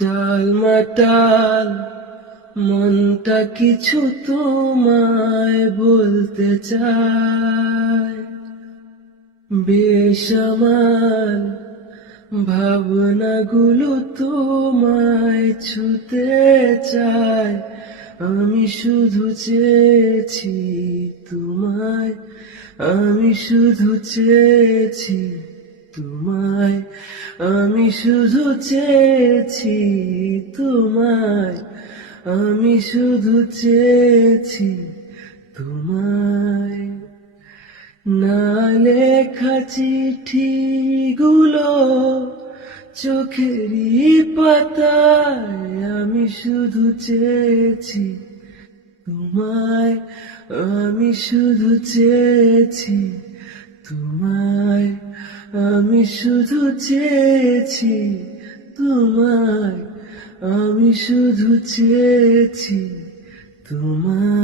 টালমাটাল মনটা কিছু তোমায় বলতে চায়, বেসামাল ভাবনাগুলো তোমায় ছুতে চায়। আমি শুধু চেয়েছি তোমায়, আমি শুধু চেয়েছি তোমায়, আমি শুধু চেয়েছি তোমায়, আমি শুধু চেয়েছি তোমায়। না লেখা চিঠিগুলো চোখেরই পাতায়, আমি শুধু চেয়েছি তোমায়, আমি শুধু চেয়েছি তোমায়, আমি শুধু চেয়েছি তোমায়, আমি শুধু চেয়েছি তোমায়।